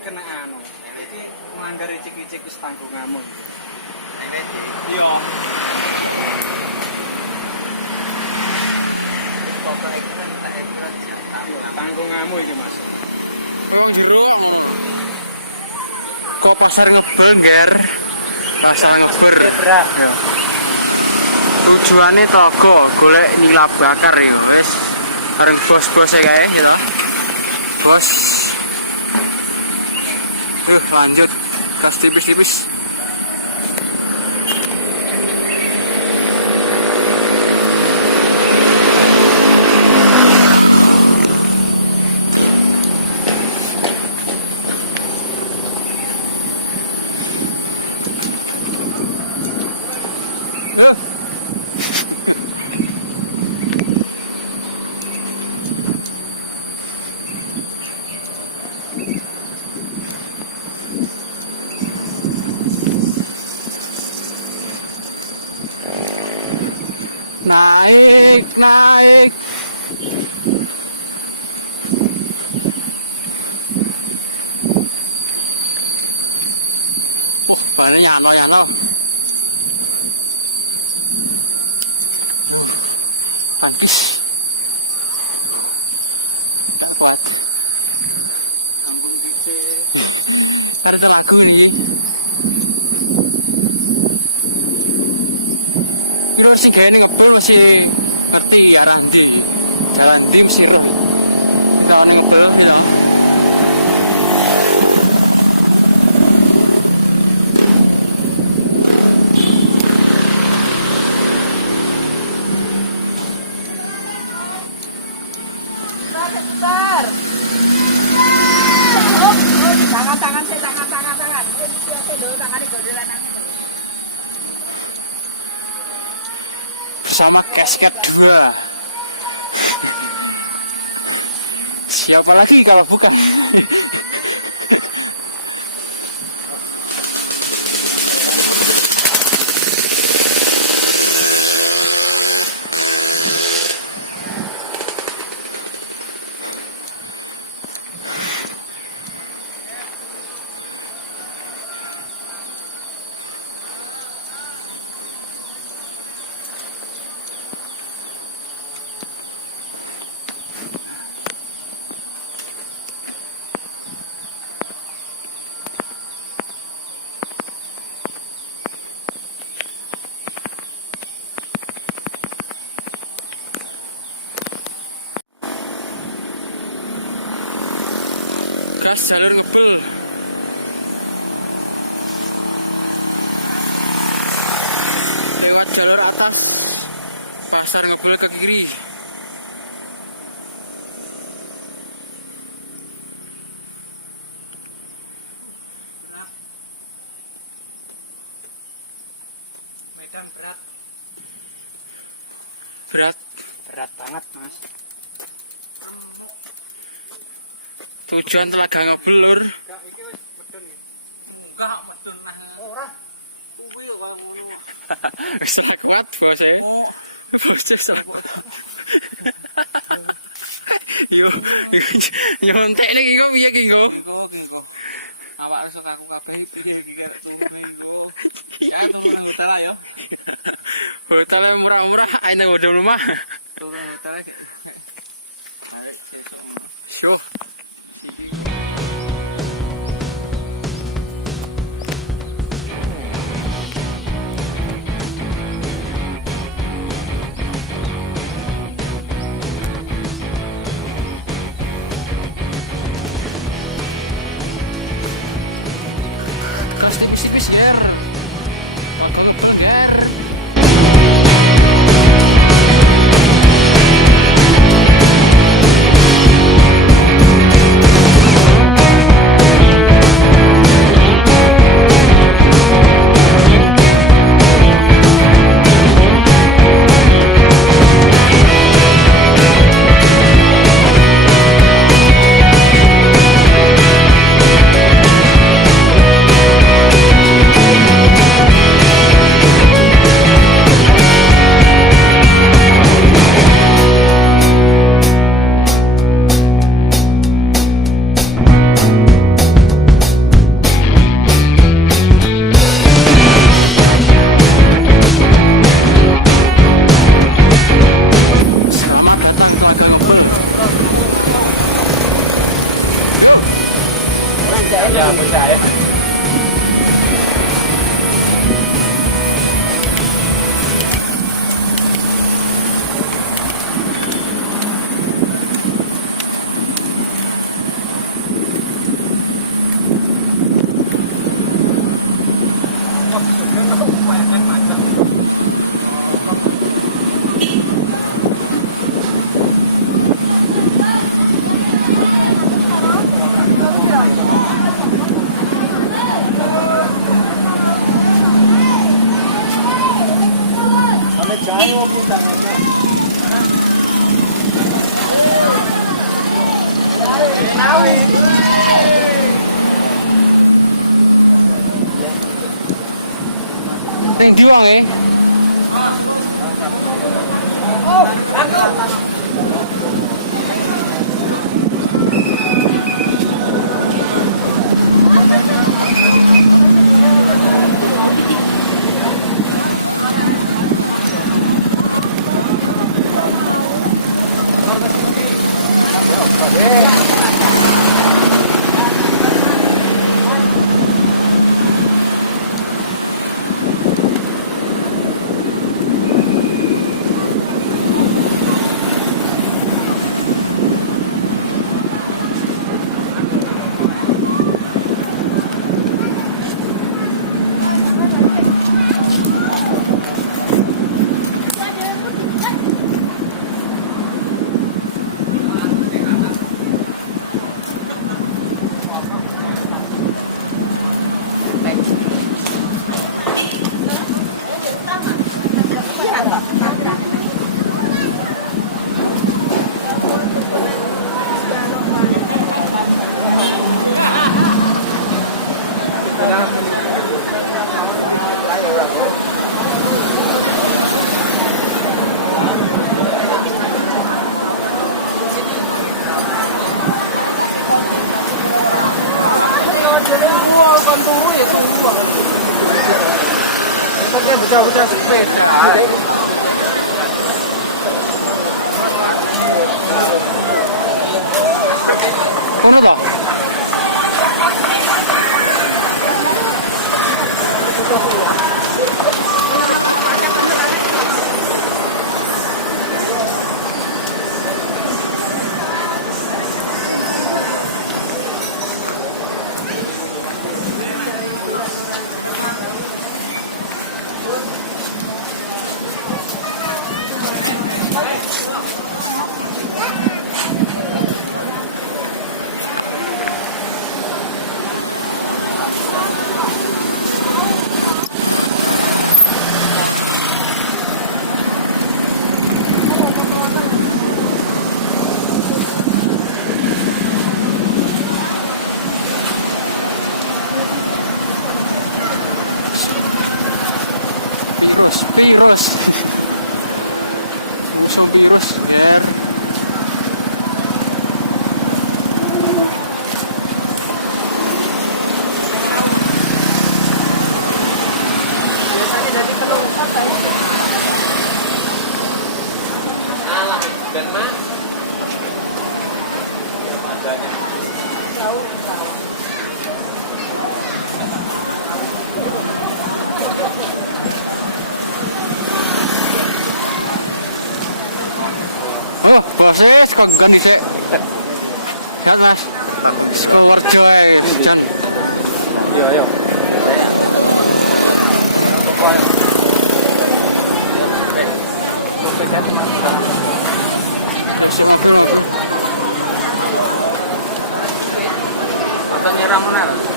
kena anu. Iki melanggar icik-icik wis tanggunganmu. Iya. Pokok iki kan tak ekran tanggunganmu iki Mas. Oh jero kok pasar ngebel ger. Pasar ngebel berat. Ya. Tujuannya toko golek nilai bakar ya wis. Bareng bos-bos ya kae gitu. Bos. Lanjut gas tipis-tipis. Naik. Banyak Yano. Tangkis. Nampak. Tanggung dicek. Ada lagu nih. Terus sih kayaknya ngebul masih ngerti ya nanti. Jalan tim sirup. Kalau ngebul ya. Bentar. Tangan. Ini siapa dulu tangannya godelan. Bersama Casket 2. Siapa lagi kalau bukan? Gas jalur ngebul. Lewat jalur atas. Pasar ngebul ke kiri. Medan berat. Berat Banget, Mas. tujuan Telaga Ngebul lur. Enggak, iki wis medun iki. Enggak medun nah. Ora. Kuwi lho kalau ngono. Wis ora kuat bose. Bose ora kuat. Yo nyontek iki kok piye iki kok? Kiko. Awak iso aku kabeh iki iki kok. Ya temen utara yo. Hotel murah-murah ayo udah rumah. Temen utara iki. Syo. Tipis-tipis ya. Bakal ngebul ger. Ya, percaya. चाय वो पीता है Yang juang eh. Betul-betul speed. Mana dah? Dan mak apa adanya tahu oh proses kagak nih sih ya mas sekolah cewek hujan Yo yo. Katanya Ramonel.